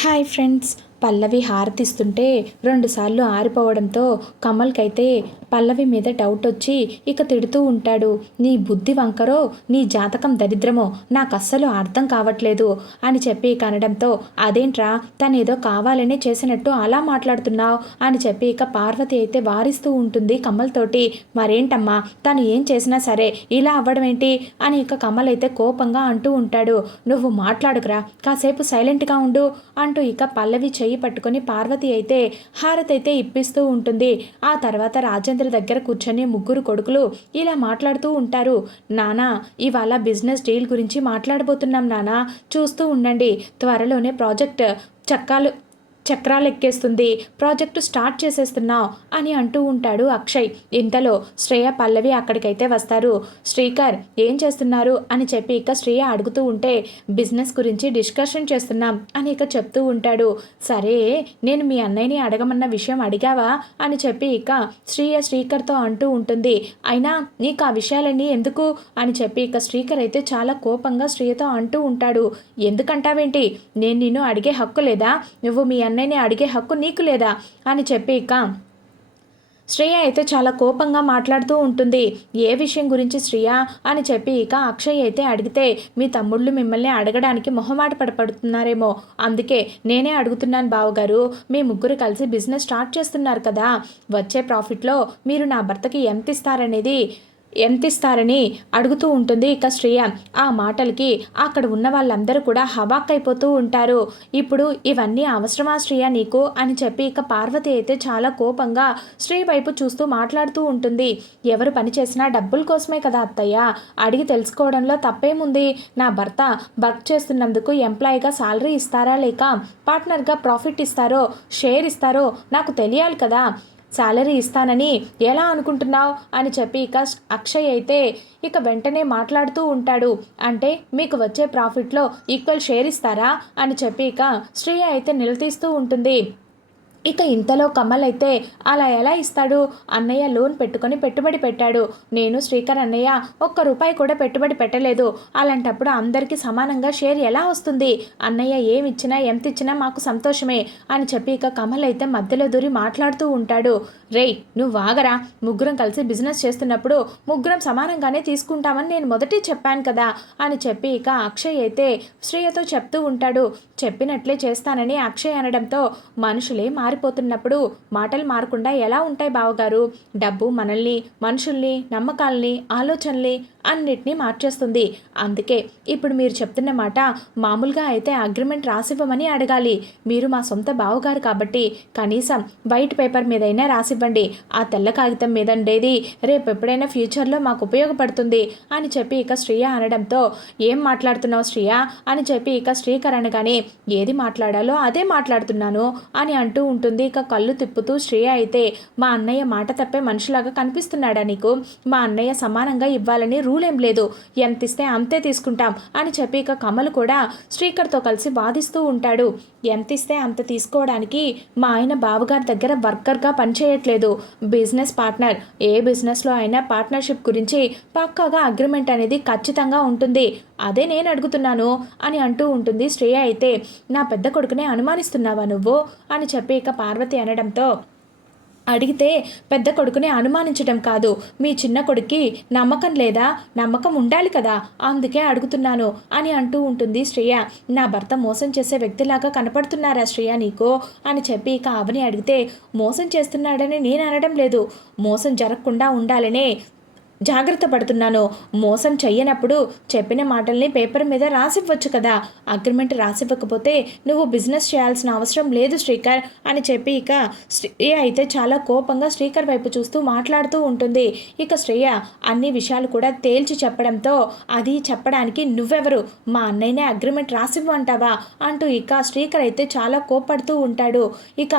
Hi friends. పల్లవి హారతిస్తుంటే రెండుసార్లు ఆరిపోవడంతో కమల్కైతే పల్లవి మీద doubt వచ్చి ఇక తిడుతూ ఉంటాడు. నీ బుద్ధి వంకరో నీ జాతకం దరిద్రమో నాకు అస్సలు అర్థం కావట్లేదు అని చెప్పి కనడంతో, అదేంట్రా తనేదో కావాలనే చేసినట్టు అలా మాట్లాడుతున్నావు అని చెప్పి ఇక పార్వతి అయితే వారిస్తూ ఉంటుంది కమల్ తోటి. మరేంటమ్మా తను ఏం చేసినా సరే ఇలా అవ్వడం ఏంటి అని ఇక కమల్ అయితే కోపంగా అంటూ ఉంటాడు. నువ్వు మాట్లాడుకురా, కాసేపు సైలెంట్గా ఉండు అంటూ ఇక పల్లవి చెయ్యి పట్టుకొని పార్వతి అయితే హారతి అయితే ఇప్పిస్తూ ఉంటుంది. ఆ తర్వాత రాజేంద్ర దగ్గర కూర్చొని ముగ్గురు కొడుకులు ఇలా మాట్లాడుతూ ఉంటారు. నానా, ఇవాళ బిజినెస్ డీల్ గురించి మాట్లాడబోతున్నాం నానా, చూస్తూ ఉండండి, త్వరలోనే ప్రాజెక్ట్ చక్రాలు ఎక్కేస్తుంది, ప్రాజెక్టు స్టార్ట్ చేసేస్తున్నావు అని అంటూ ఉంటాడు అక్షయ్. ఇంతలో శ్రేయ పల్లవి అక్కడికైతే వస్తారు. శ్రీకర్ ఏం చేస్తున్నారు అని చెప్పి ఇక శ్రేయ అడుగుతూ ఉంటే, బిజినెస్ గురించి డిస్కషన్ చేస్తున్నాం అని ఇక చెప్తూ ఉంటాడు. సరే, నేను మీ అన్నయ్యని అడగమన్న విషయం అడిగావా అని చెప్పి ఇక శ్రీకర్తో అంటూ ఉంటుంది. అయినా నీకు ఆ విషయాలన్నీ ఎందుకు అని చెప్పి ఇక శ్రీకర్ అయితే చాలా కోపంగా శ్రేయతో అంటూ ఉంటాడు. ఎందుకంటావేంటి, నేను నిన్ను అడిగే హక్కు లేదా, నువ్వు మీ అన్నయ్యని అడిగే హక్కు నీకు లేదా అని చెప్పి ఇక శ్రేయ అయితే చాలా కోపంగా మాట్లాడుతూ ఉంటుంది. ఏ విషయం గురించి శ్రేయ అని చెప్పి ఇక అక్షయ్ అయితే అడిగితే, మీ తమ్ముళ్ళు మిమ్మల్ని అడగడానికి మొహమాట పడుతున్నారేమో, అందుకే నేనే అడుగుతున్నాను బావగారు. మీ ముగ్గురు కలిసి బిజినెస్ స్టార్ట్ చేస్తున్నారు కదా, వచ్చే ప్రాఫిట్లో మీరు నా భర్తకి ఎంత ఇస్తారని అడుగుతూ ఉంటుంది ఇక శ్రేయ. ఆ మాటలకి అక్కడ ఉన్న వాళ్ళందరూ కూడా హవాక్కైపోతూ ఉంటారు. ఇప్పుడు ఇవన్నీ అవసరమా శ్రేయ నీకు అని చెప్పి ఇక పార్వతి అయితే చాలా కోపంగా శ్రీ వైపు చూస్తూ మాట్లాడుతూ ఉంటుంది. ఎవరు పని చేసినా డబ్బుల కోసమే కదా అత్తయ్య, అడిగి తెలుసుకోవడంలో తప్పేముంది. నా భర్త వర్క్ చేస్తున్నందుకు ఎంప్లాయీగా శాలరీ ఇస్తారా లేక పార్ట్నర్గా ప్రాఫిట్ ఇస్తారో షేర్ ఇస్తారో నాకు తెలియాలి కదా, శాలరీ ఇస్తానని ఎలా అనుకుంటున్నావు అని చెప్పి ఇక అక్షయ్ అయితే ఇక వెంటనే మాట్లాడుతూ ఉంటాడు. అంటే మీకు వచ్చే ప్రాఫిట్లో ఈక్వల్ షేర్ ఇస్తారా అని చెప్పి ఇక శ్రేయ అయితే నిలదీస్తూ ఉంటుంది. ఇక ఇంతలో కమల్ అయితే అలా ఎలా ఇస్తాడు, అన్నయ్య లోన్ పెట్టుకొని పెట్టుబడి పెట్టాడు, నేను శ్రీకర్ అన్నయ్య ఒక్క రూపాయి కూడా పెట్టుబడి పెట్టలేదు, అలాంటప్పుడు అందరికీ సమానంగా షేర్ ఎలా వస్తుంది, అన్నయ్య ఏమిచ్చినా ఎంత ఇచ్చినా మాకు సంతోషమే అని చెప్పి ఇక కమల్ అయితే మధ్యలో దూరి మాట్లాడుతూ ఉంటాడు. రేయ్ నువ్వు వాగరా, ముగ్గురం కలిసి బిజినెస్ చేస్తున్నప్పుడు ముగ్గురం సమానంగానే తీసుకుంటామని నేను మొదటి చెప్పాను కదా అని చెప్పి ఇక అక్షయ్ అయితే శ్రేయతో చెప్తూ ఉంటాడు. చెప్పినట్లే చేస్తానని అక్షయ్ అనడంతో, మనుషులే మారిపోతున్నప్పుడు మాటలు మారకుండా ఎలా ఉంటాయి బావగారు, డబ్బు మనల్ని, మనుషుల్ని, నమ్మకాల్ని, ఆలోచనల్ని అన్నిటినీ మార్చేస్తుంది. అందుకే ఇప్పుడు మీరు చెప్తున్న మాట మామూలుగా అయితే అగ్రిమెంట్ రాసివ్వమని అడగాలి, మీరు మా సొంత బావగారు కాబట్టి కనీసం వైట్ పేపర్ మీదైనా రాసివ్వండి, ఆ తెల్ల కాగితం మీద ఉండేది రేపు ఎప్పుడైనా ఫ్యూచర్లో మాకు ఉపయోగపడుతుంది అని చెప్పి ఇక శ్రేయ అనడంతో, ఏం మాట్లాడుతున్నావు శ్రేయ అని చెప్పి ఇక శ్రీకర్ అనగానే, ఏది మాట్లాడాలో అదే మాట్లాడుతున్నాను అని అంటూ ఉంటుంది. ఇక కళ్ళు తిప్పుతూ శ్రేయ అయితే, మా అన్నయ్య మాట తప్పే మనిషిలాగా కనిపిస్తున్నాడా నీకు, మా అన్నయ్య సమానంగా ఇవ్వాలని రూల్ ఏం లేదు, ఎంత ఇస్తే అంతే తీసుకుంటాం అని చెప్పి ఇక కమల్ కూడా శ్రీకర్తో కలిసి వాదిస్తూ ఉంటాడు. ఎంత ఇస్తే అంత తీసుకోవడానికి మా ఆయన బావగారి దగ్గర వర్కర్గా పనిచేయట్లేదు, బిజినెస్ పార్ట్నర్. ఏ బిజినెస్లో అయినా పార్ట్నర్షిప్ గురించి పక్కాగా అగ్రిమెంట్ అనేది ఖచ్చితంగా ఉంటుంది, అదే నేను అడుగుతున్నాను అని అంటూ ఉంటుంది శ్రేయ అయితే. నా పెద్ద కొడుకునే అనుమానిస్తున్నావా నువ్వు అని చెప్పి ఇక పార్వతి అనడంతో, అడిగితే పెద్ద కొడుకుని అనుమానించడం కాదు, మీ చిన్న కొడుక్కి నమ్మకం లేదా, నమ్మకం ఉండాలి కదా, అందుకే అడుగుతున్నాను అని అంటూ ఉంటుంది శ్రేయ. నా భర్త మోసం చేసే వ్యక్తిలాగా కనపడుతున్నారా శ్రేయ నీకు అని చెప్పి ఇక అవని అడిగితే, మోసం చేస్తున్నాడని నేను అనడం లేదు, మోసం జరగకుండా ఉండాలనే జాగ్రత్త పడుతున్నాను, మోసం చెయ్యనప్పుడు చెప్పిన మాటల్ని పేపర్ మీద రాసివ్వచ్చు కదా, అగ్రిమెంట్ రాసివ్వకపోతే నువ్వు బిజినెస్ చేయాల్సిన అవసరం లేదు శ్రీకర్ అని చెప్పి ఇక శ్రేయ అయితే చాలా కోపంగా శ్రీకర్ వైపు చూస్తూ మాట్లాడుతూ ఉంటుంది. ఇక శ్రేయ అన్ని విషయాలు కూడా తేల్చి చెప్పడంతో, అది చెప్పడానికి నువ్వెవరు, మా అన్నయ్యనే అగ్రిమెంట్ రాసివ్వు అంటావా అంటూ ఇక శ్రీకర్ అయితే చాలా కోపడుతూ ఉంటాడు. ఇక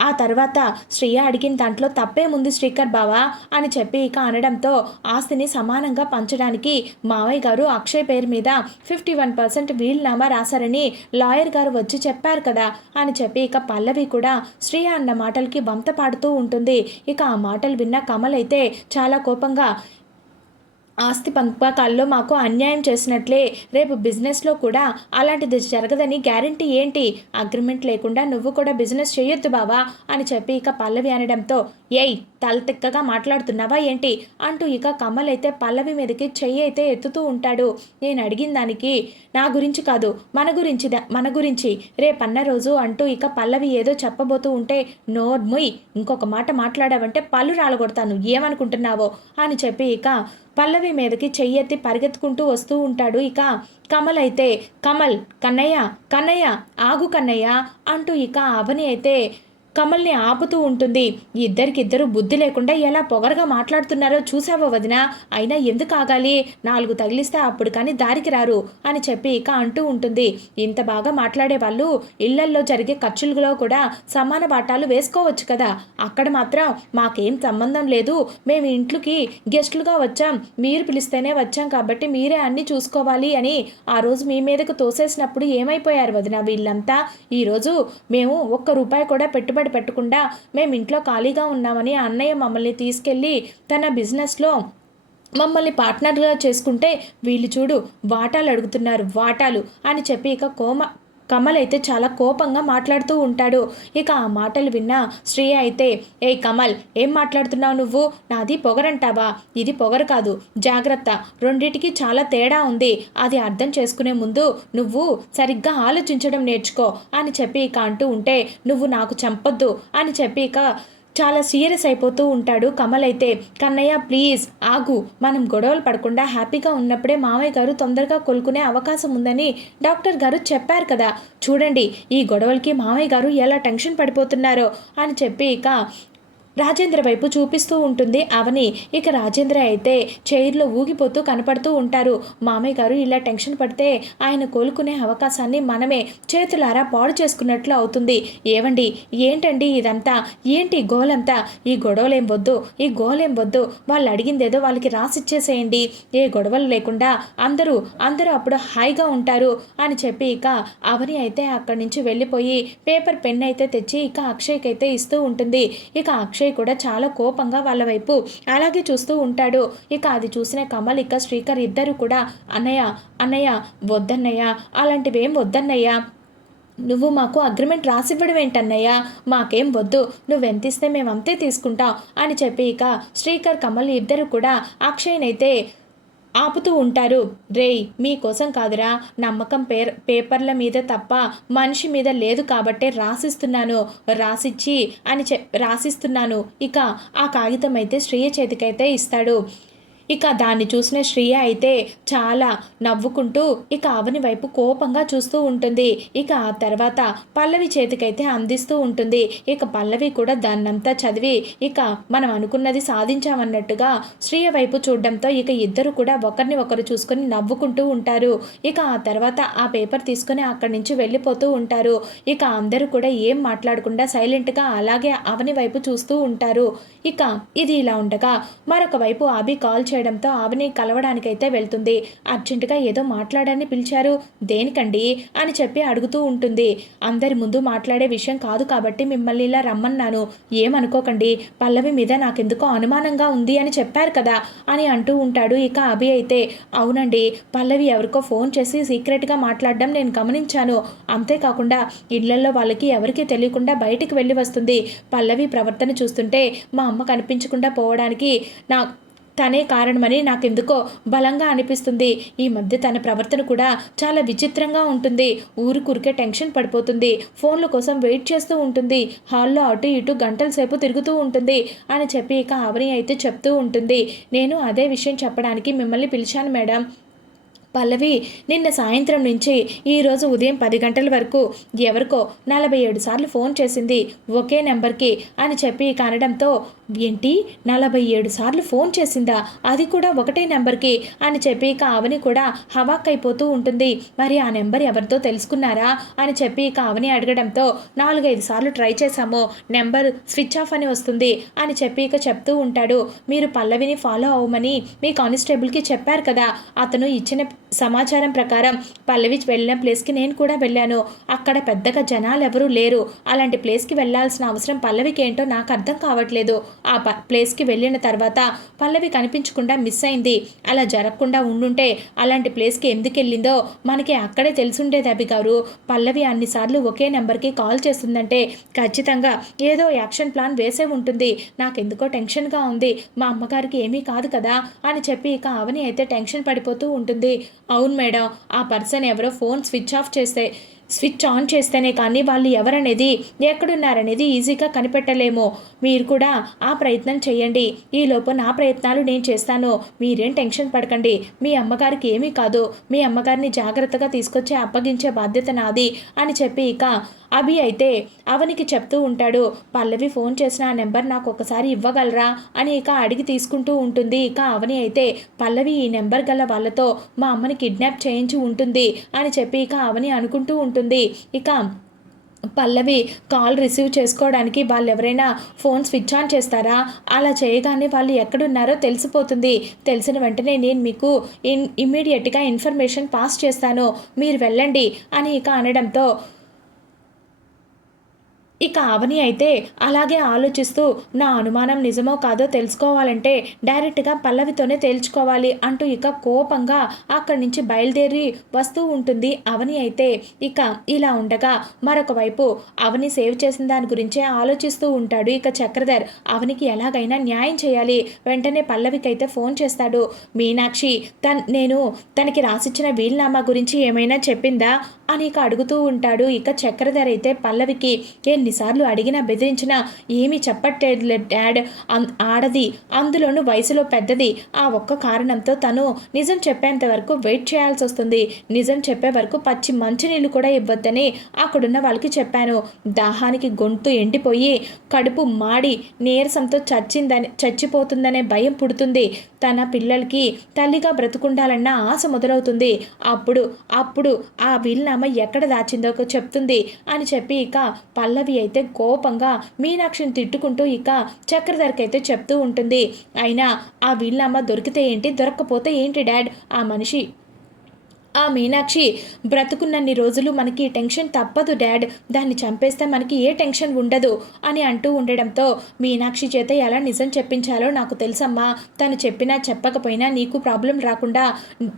ఆ తర్వాత శ్రేయ అడిగిన దాంట్లో తప్పేముంది శ్రీకర్ బావా అని చెప్పి ఇక అనడంతో, ఆస్తిని సమానంగా పంచడానికి మావయ్య గారు అక్షయ్ పేరు మీద 51% వీలునామా రాశారని లాయర్ గారు వచ్చి చెప్పారు కదా అని చెప్పి ఇక పల్లవి కూడా శ్రేయ అన్న మాటలకి వంత పాడుతూ ఉంటుంది. ఇక ఆ మాటలు విన్న కమల్ అయితే చాలా కోపంగా, ఆస్తి పంపకాల్లో మాకు అన్యాయం చేసినట్లే రేపు బిజినెస్లో కూడా అలాంటిది జరగదని గ్యారంటీ ఏంటి? అగ్రిమెంట్ లేకుండా నువ్వు కూడా బిజినెస్ చేయొద్దు బావా అని చెప్పి ఇక పల్లవి అనడంతో, ఏయ్ తల తిక్కగా మాట్లాడుతున్నావా ఏంటి అంటూ ఇక కమల్ అయితే పల్లవి మీదకి చెయ్యి అయితే ఎత్తుతూ ఉంటాడు. నేను అడిగిన దానికి నా గురించి కాదు, మన గురించి రేపన్న రోజు అంటూ ఇక పల్లవి ఏదో చెప్పబోతూ ఉంటే, నోర్ముయ్, ఇంకొక మాట మాట్లాడావంటే పళ్ళు రాలగొడతాను, ఏమనుకుంటున్నావో అని చెప్పి ఇక పల్లవి మీదకి చెయ్యెత్తి పరిగెత్తుకుంటూ వస్తూ ఉంటాడు. ఇక కమల్ అయితే, కన్నయ్య కన్నయ్య ఆగు కన్నయ్య అంటూ ఇక అవని అయితే కమల్ని ఆపుతూ ఉంటుంది. ఇద్దరికిద్దరు బుద్ధి లేకుండా ఎలా పొగరగా మాట్లాడుతున్నారో చూసావో వదినా, అయినా ఎందుకు ఆగాలి, 4 తగిలిస్తే అప్పుడు కానీ దారికి రారు అని చెప్పి ఇక అంటూ ఉంటుంది. ఇంత బాగా మాట్లాడే వాళ్ళు ఇళ్లల్లో జరిగే ఖర్చులలో కూడా సమాన బాటాలు వేసుకోవచ్చు కదా, అక్కడ మాత్రం మాకేం సంబంధం లేదు, మేము ఇంట్లోకి గెస్టులుగా వచ్చాం, మీరు పిలిస్తేనే వచ్చాం కాబట్టి మీరే అన్నీ చూసుకోవాలి అని ఆ రోజు మీ మీదకు తోసేసినప్పుడు ఏమైపోయారు వదినా వీళ్ళంతా? ఈరోజు మేము ₹1 కూడా పెట్టుబడి పెట్టకుండా మేము ఇంట్లో ఖాళీగా ఉన్నామని అన్నయ్య మమ్మల్ని తీసుకెళ్ళి తన బిజినెస్లో మమ్మల్ని పార్ట్నర్గా చేసుకుంటే వీళ్ళు చూడు వాటాలు అడుగుతున్నారు, వాటాలు అని చెప్పి ఇక కమల్ అయితే చాలా కోపంగా మాట్లాడుతూ ఉంటాడు. ఇక ఆ మాటలు విన్న శ్రేయ అయితే, ఏ కమల్, ఏం మాట్లాడుతున్నావు నువ్వు? నాది పొగరంటావా? ఇది పొగరు కాదు, జాగ్రత్త, రెండిటికి చాలా తేడా ఉంది, అది అర్థం చేసుకునే ముందు నువ్వు సరిగ్గా ఆలోచించడం నేర్చుకో అని చెప్పి ఇక అంటూ ఉంటే, నువ్వు నాకు చంపొద్దు అని చెప్పి ఇక చాలా సీరియస్ అయిపోతూ ఉంటాడు కమల్ అయితే. కన్నయ్య ప్లీజ్ ఆగు, మనం గొడవలు పడకుండా హ్యాపీగా ఉన్నప్పుడే మామయ్య గారు తొందరగా కోలుకునే అవకాశం ఉందని డాక్టర్ గారు చెప్పారు కదా, చూడండి ఈ గొడవలకి మామయ్య గారు ఎలా టెన్షన్ పడిపోతున్నారో అని చెప్పి ఇక రాజేంద్ర వైపు చూపిస్తూ ఉంటుంది అవని. ఇక రాజేంద్ర అయితే చైర్లో ఊగిపోతూ కనపడుతూ ఉంటారు. మామయ్య గారు ఇలా టెన్షన్ పడితే ఆయన కోలుకునే అవకాశాన్ని మనమే చేతులారా పాడు చేసుకున్నట్లు అవుతుంది. ఏవండి, ఏంటండి ఇదంతా, ఏంటి గోలంతా? ఈ గొడవలేం వద్దు, ఈ గోలేం వద్దు, వాళ్ళు అడిగిందేదో వాళ్ళకి రాసిచ్చేసేయండి, ఏ గొడవలు లేకుండా అందరూ అప్పుడు హాయిగా ఉంటారు అని చెప్పి ఇక అవని అయితే అక్కడి నుంచి వెళ్ళిపోయి పేపర్ పెన్ అయితే తెచ్చి ఇక అక్షయ్కి అయితే ఇస్తూ ఉంటుంది. ఇక అక్షయ్ కూడా చాలా కోపంగా వాళ్ళ వైపు అలాగే చూస్తూ ఉంటాడు. ఇక అది చూసిన కమల్ ఇక శ్రీకర్ ఇద్దరు కూడా, అన్నయ్య వద్దన్నయ్య, అలాంటివేం వద్దన్నయ్య, నువ్వు మాకు అగ్రిమెంట్ రాసివ్వడం ఏంటన్నయ్య, మాకేం వద్దు, నువ్వెంతిస్తే మేమంతే తీసుకుంటాం అని చెప్పి ఇక శ్రీకర్ కమల్ ఇద్దరు కూడా అక్షయ్నైతే ఆపుతూ ఉంటారు. రేయ్, మీకోసం కాదురా, నమ్మకం పేపర్ల మీద తప్ప మనిషి మీద లేదు కాబట్టే రాసిస్తున్నాను. ఇక ఆ కాగితం అయితే శ్రేయ చేతికైతే ఇస్తాడు. ఇక దాన్ని చూసిన శ్రేయ అయితే చాలా నవ్వుకుంటూ ఇక అవని వైపు కోపంగా చూస్తూ ఉంటుంది. ఇక ఆ తర్వాత పల్లవి చేతికైతే అందిస్తూ ఉంటుంది. ఇక పల్లవి కూడా దాన్నంతా చదివి ఇక మనం అనుకున్నది సాధించామన్నట్టుగా శ్రేయ వైపు చూడడంతో ఇక ఇద్దరు కూడా ఒకరిని ఒకరు చూసుకొని నవ్వుకుంటూ ఉంటారు. ఇక ఆ తర్వాత ఆ పేపర్ తీసుకొని అక్కడి నుంచి వెళ్ళిపోతూ ఉంటారు. ఇక అందరూ కూడా ఏం మాట్లాడకుండా సైలెంట్గా అలాగే అవని వైపు చూస్తూ ఉంటారు. ఇక ఇది ఇలా ఉండగా మరొక వైపు అభి కాల్ చేయడంతో అవని కలవడానికైతే వెళ్తుంది. అర్జెంటుగా ఏదో మాట్లాడని పిలిచారు, దేనికండి అని చెప్పి అడుగుతూ ఉంటుంది. అందరి ముందు మాట్లాడే విషయం కాదు కాబట్టి మిమ్మల్ని ఇలా రమ్మన్నాను, ఏమనుకోకండి, పల్లవి మీద నాకెందుకో అనుమానంగా ఉంది అని చెప్పారు కదా అని అంటూ ఉంటాడు. ఇక అభి అయితే, అవునండి, పల్లవి ఎవరికో ఫోన్ చేసి సీక్రెట్గా మాట్లాడడం నేను గమనించాను, అంతేకాకుండా ఇళ్లలో వాళ్ళకి ఎవరికీ తెలియకుండా బయటికి వెళ్ళి వస్తుంది. పల్లవి ప్రవర్తన చూస్తుంటే మా అమ్మ కనిపించకుండా పోవడానికి తనే కారణమని నాకెందుకో బలంగా అనిపిస్తుంది. ఈ మధ్య తన ప్రవర్తన కూడా చాలా విచిత్రంగా ఉంటుంది. ఊరికే టెన్షన్ పడిపోతుంది, ఫోన్ల కోసం వెయిట్ చేస్తూ ఉంటుంది, హాల్లో అటు ఇటు గంటల సేపు తిరుగుతూ ఉంటుంది అని చెప్పి ఇక అవని అయితే చెప్తూ ఉంటుంది. నేను అదే విషయం చెప్పడానికి మిమ్మల్ని పిలిచాను మేడం. పల్లవి నిన్న సాయంత్రం నుంచి ఈరోజు ఉదయం 10 గంటల వరకు ఎవరికో 47 సార్లు ఫోన్ చేసింది, ఒకే నెంబర్కి అని చెప్పి అనడంతో, ఏంటి 47 సార్లు ఫోన్ చేసిందా, అది కూడా ఒకటే నెంబర్కి అని చెప్పి అవని కూడా హవాక్ అయిపోతూ ఉంటుంది. మరి ఆ నెంబర్ ఎవరితో తెలుసుకున్నారా అని చెప్పి అవని అడగడంతో, 4-5 సార్లు ట్రై చేశాము, నెంబర్ స్విచ్ ఆఫ్ అని వస్తుంది అని చెప్పి చెప్తూ ఉంటాడు. మీరు పల్లవిని ఫాలో అవ్వమని మీ కానిస్టేబుల్కి చెప్పారు కదా, అతను ఇచ్చిన సమాచారం ప్రకారం పల్లవి వెళ్ళిన ప్లేస్కి నేను కూడా వెళ్ళాను. అక్కడ పెద్దగా జనాలు ఎవరూ లేరు. అలాంటి ప్లేస్కి వెళ్ళాల్సిన అవసరం పల్లవికి ఏంటో నాకు అర్థం కావట్లేదు. ఆ ప్లేస్కి వెళ్ళిన తర్వాత పల్లవి కనిపించకుండా మిస్ అయింది. అలా జరగకుండా ఉండుంటే అలాంటి ప్లేస్కి ఎందుకు వెళ్ళిందో మనకి అక్కడే తెలుసుండేది అభి గారు. పల్లవి అన్నిసార్లు ఒకే నెంబర్కి కాల్ చేస్తుందంటే ఖచ్చితంగా ఏదో యాక్షన్ ప్లాన్ వేసే ఉంటుంది. నాకెందుకో టెన్షన్గా ఉంది. మా అమ్మగారికి ఏమీ కాదు కదా అని చెప్పి ఇక అవని అయితే టెన్షన్ పడిపోతూ ఉంటుంది. అవును మేడం, ఆ పర్సన్ ఎవరో ఫోన్ స్విచ్ ఆన్ చేస్తేనే కానీ వాళ్ళు ఎవరనేది ఎక్కడున్నారనేది ఈజీగా కనిపెట్టలేము. మీరు కూడా ఆ ప్రయత్నం చేయండి. ఈలోపు నా ప్రయత్నాలు నేను చేస్తాను. మీరేం టెన్షన్ పడకండి. మీ అమ్మగారికి ఏమీ కాదు. మీ అమ్మగారిని జాగ్రత్తగా తీసుకొచ్చి అప్పగించే బాధ్యత నాది అని చెప్పి ఇక అభి అయితే అవనికి చెప్తూ ఉంటాడు. పల్లవి ఫోన్ చేసిన ఆ నెంబర్ నాకు ఒకసారి ఇవ్వగలరా అని ఇక అడిగి తీసుకుంటూ ఉంటుంది. ఇక అవని అయితే పల్లవి ఈ నెంబర్ గల వాళ్ళతో మా అమ్మని కిడ్నాప్ చేయించి ఉంటుంది అని చెప్పి ఇక అవని అనుకుంటూ ఉంటుంది. ఇక పల్లవి కాల్ రిసీవ్ చేసుకోవడానికి వాళ్ళు ఎవరైనా ఫోన్ స్విచ్ ఆన్ చేస్తారా? అలా చేయగానే వాళ్ళు ఎక్కడున్నారో తెలిసిపోతుంది. తెలిసిన వెంటనే నేను మీకు ఇమ్మీడియట్గా ఇన్ఫర్మేషన్ పాస్ చేస్తాను, మీరు వెళ్ళండి అని ఇక అనడంతో ఇక అవని అయితే అలాగే ఆలోచిస్తూ నా అనుమానం నిజమో కాదో తెలుసుకోవాలంటే డైరెక్ట్గా పల్లవితోనే తేల్చుకోవాలి అంటూ ఇక కోపంగా అక్కడి నుంచి బయలుదేరి వస్తూ ఉంటుంది అవని అయితే. ఇక ఇలా ఉండగా మరొక వైపు అవని సేవ్ చేసిన దాని గురించే ఆలోచిస్తూ ఉంటాడు ఇక చక్రధర్. అవనికి ఎలాగైనా న్యాయం చేయాలి. వెంటనే పల్లవికి అయితే ఫోన్ చేస్తాడు. మీనాక్షి నేను తనకి రాసిచ్చిన వీలునామా గురించి ఏమైనా చెప్పిందా అని ఇక అడుగుతూ ఉంటాడు. ఇక చక్రధర్ అయితే పల్లవికి ఎన్నిసార్లు అడిగినా బెదిరించినా ఏమీ చెప్పట్లేదు డాడ్, ఆడది, అందులోనూ వయసులో పెద్దది. ఆ ఒక్క కారణంతో తను నిజం చెప్పేంత వరకు వెయిట్ చేయాల్సి వస్తుంది. నిజం చెప్పే వరకు పచ్చి మంచినీళ్ళు కూడా ఇవ్వద్దని అక్కడున్న వాళ్ళకి చెప్పాను. దాహానికి గొంతు ఎండిపోయి కడుపు మాడి నీరసంతో చచ్చిపోతుందనే భయం పుడుతుంది. తన పిల్లలకి తల్లిగా బ్రతుకుండాలన్న ఆశ మొదలవుతుంది. అప్పుడు ఆ వీలునామా ఎక్కడ దాచిందో చెప్తుంది అని చెప్పి ఇక పల్లవి అయితే కోపంగా మీనాక్షిని తిట్టుకుంటూ ఇక చక్రధర్కి అయితే చెప్తూ ఉంటుంది. అయినా ఆ వీలునామా దొరికితే ఏంటి, దొరక్కపోతే ఏంటి డాడ్, ఆ మీనాక్షి బ్రతుకున్నన్ని రోజులు మనకి టెన్షన్ తప్పదు డాడ్, దాన్ని చంపేస్తే మనకి ఏ టెన్షన్ ఉండదు అని అంటూ ఉండడంతో మీనాక్షి చేత ఎలా నిజం చెప్పించాలో నాకు తెలుసమ్మా. తను చెప్పినా చెప్పకపోయినా నీకు ప్రాబ్లం రాకుండా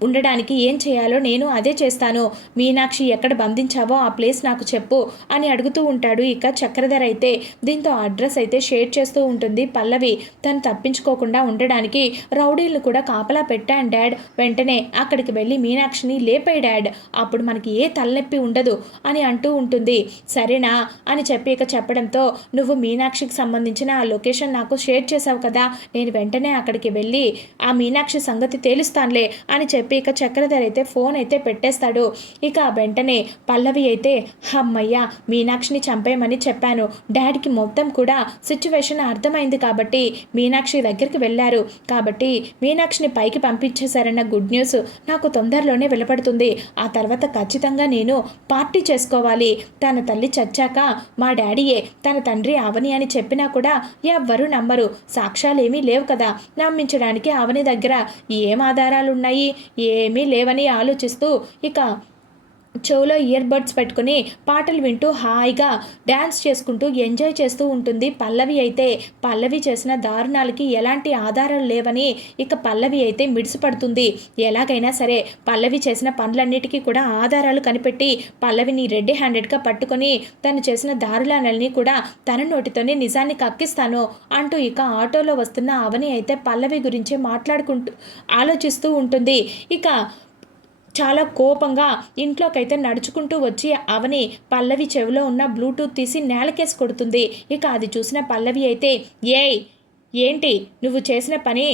ఉండడానికి ఏం చేయాలో నేను అదే చేస్తాను. మీనాక్షి ఎక్కడ బంధించావో ఆ ప్లేస్ నాకు చెప్పు అని అడుగుతూ ఉంటాడు ఇక చక్రధర్ అయితే. దీంతో అడ్రస్ అయితే షేర్ చేస్తూ ఉంటుంది పల్లవి. తను తప్పించుకోకుండా ఉండడానికి రౌడీలను కూడా కాపలా పెట్టాను డాడ్, వెంటనే అక్కడికి వెళ్ళి మీనాక్షిని లేపాయి డాడ్, అప్పుడు మనకి ఏ తలనొప్పి ఉండదు అని అంటూ ఉంటుంది. సరేనా అని చెప్పి ఇక చెప్పడంతో నువ్వు మీనాక్షికి సంబంధించిన ఆ లొకేషన్ నాకు షేర్ చేసావు కదా, నేను వెంటనే అక్కడికి వెళ్ళి ఆ మీనాక్షి సంగతి తేలుస్తానులే అని చెప్పి ఇక చక్రధర్ అయితే ఫోన్ అయితే పెట్టేస్తాడు. ఇక వెంటనే పల్లవి అయితే అమ్మయ్య మీనాక్షిని చంపేయమని చెప్పాను, డాడీకి మొత్తం కూడా సిచ్యువేషన్ అర్థమైంది కాబట్టి మీనాక్షి దగ్గరికి వెళ్ళారు కాబట్టి మీనాక్షిని పైకి పంపించేశారన్న గుడ్ న్యూస్ నాకు తొందరలోనే వెలువడుతుంది. ఆ తర్వాత ఖచ్చితంగా నేను పార్టీ చేసుకోవాలి. తన తల్లి చచ్చాక మా డాడీయే తన తండ్రి అవని అని చెప్పినా కూడా ఎవ్వరూ నమ్మరు. సాక్ష్యాలేమీ లేవు కదా, నమ్మించడానికి అవని దగ్గర ఏం ఆధారాలున్నాయి, ఏమీ లేవని ఆలోచిస్తూ ఇక చెవులో ఇయర్ బడ్స్ పెట్టుకుని పాటలు వింటూ హాయిగా డ్యాన్స్ చేసుకుంటూ ఎంజాయ్ చేస్తూ ఉంటుంది పల్లవి అయితే. పల్లవి చేసిన దారుణాలకి ఎలాంటి ఆధారాలు లేవని ఇక పల్లవి అయితే మిడిసిపడుతుంది. ఎలాగైనా సరే పల్లవి చేసిన పనులన్నిటికీ కూడా ఆధారాలు కనిపెట్టి పల్లవిని రెడ్ హ్యాండెడ్గా పట్టుకొని తను చేసిన దారుణాలని కూడా తన నోటితోనే నిజాన్ని కక్కిస్తాను అంటూ ఇక ఆటోలో వస్తున్న అవని అయితే పల్లవి గురించి ఆలోచిస్తూ ఉంటుంది. ఇక చాలా కోపంగా ఇంట్లోకైతే నడుచుకుంటూ వచ్చి అవని పల్లవి చెవిలో ఉన్న బ్లూటూత్ తీసి నేలకేసి కొడుతుంది. ఇక అది చూసిన పల్లవి అయితే ఏంటి నువ్వు చేసిన పని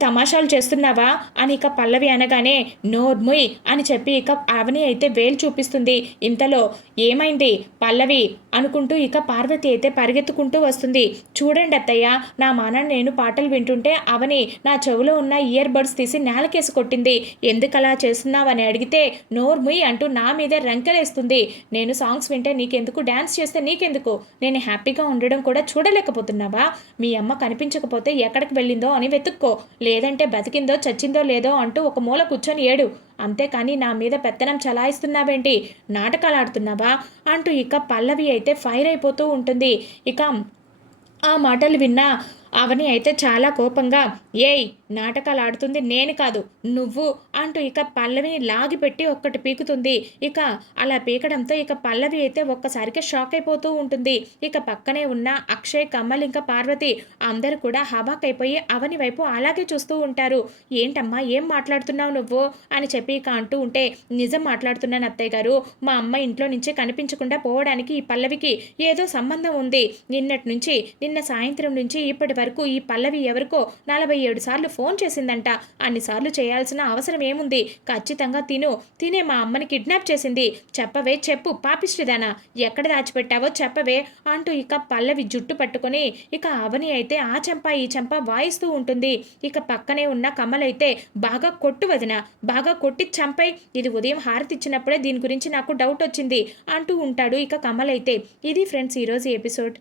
తమాషాలు చేస్తున్నావా అని ఇక పల్లవి అనగానే నోర్ముయ్ అని చెప్పి ఇక అవని అయితే వేలు చూపిస్తుంది. ఇంతలో ఏమైంది పల్లవి అనుకుంటూ ఇక పార్వతి అయితే పరిగెత్తుకుంటూ వస్తుంది. చూడండి అత్తయ్య, నా మానాన్ని నేను పాటలు వింటుంటే అవని నా చెవులో ఉన్న ఇయర్ బడ్స్ తీసి నేలకేసి కొట్టింది, ఎందుకలా చేస్తున్నావని అడిగితే నోర్ముయ్ అంటూ నా మీద రంకెలేస్తుంది. నేను సాంగ్స్ వింటే నీకెందుకు, డ్యాన్స్ చేస్తే నీకెందుకు, నేను హ్యాపీగా ఉండడం కూడా చూడలేకపోతున్నావా? మీ అమ్మ కనిపించకపోతే ఎక్కడికి వెళ్ళిందో అని వెతుక్కో, లేదంటే బతికిందో చచ్చిందో లేదో అంటూ ఒక మూల కూర్చొని ఏడు. అంతేకాని నా మీద పెత్తనం చలాయిస్తున్నావేంటి, నాటకాలు ఆడుతున్నావా అంటూ ఇక పల్లవి అయితే ఫైర్ అయిపోతూ ఉంటుంది. ఇక ఆ మాటలు విన్నా అవని అయితే చాలా కోపంగా, ఏయ్ నాటకాలు ఆడుతుంది నేను కాదు నువ్వు అంటూ ఇక పల్లవిని లాగిపెట్టి ఒక్కటి పీకుతుంది. ఇక అలా పీకడంతో ఇక పల్లవి అయితే ఒక్కసారిగా షాక్ అయిపోతూ ఉంటుంది. ఇక పక్కనే ఉన్న అక్షయ్, కమల్ ఇంకా పార్వతి అందరూ కూడా హవాక్ అయిపోయి అవని వైపు అలాగే చూస్తూ ఉంటారు. ఏంటమ్మా ఏం మాట్లాడుతున్నావు నువ్వు అని చెప్పి ఇక అంటూ ఉంటే, నిజం మాట్లాడుతున్నాను అత్తయ్య గారు, మా అమ్మ ఇంట్లో నుంచి కనిపించకుండా పోవడానికి ఈ పల్లవికి ఏదో సంబంధం ఉంది. నిన్న సాయంత్రం నుంచి ఇప్పటి వరకు ఈ పల్లవి ఎవరికో 47 సార్లు ఫోన్ చేసిందంట. అన్నిసార్లు చేయాల్సిన అవసరం ఏముంది? ఖచ్చితంగా తినే మా అమ్మని కిడ్నాప్ చేసింది. చెప్పవే చెప్పు పాపిష్టిదానా, ఎక్కడ దాచిపెట్టావో చెప్పవే అంటూ ఇక పల్లవి జుట్టు పట్టుకొని ఇక అవని అయితే ఆ చెంప ఈ చెంప వాయిస్తూ ఉంటుంది. ఇక పక్కనే ఉన్న కమల్ అయితే, బాగా కొట్టు వదిన, బాగా కొట్టి చంపై, ఇది ఉదయం హారతి ఇచ్చినప్పుడే దీని గురించి నాకు డౌట్ వచ్చింది అంటూ ఉంటాడు ఇక కమల్ అయితే. ఇది ఫ్రెండ్స్ ఈరోజు ఎపిసోడ్.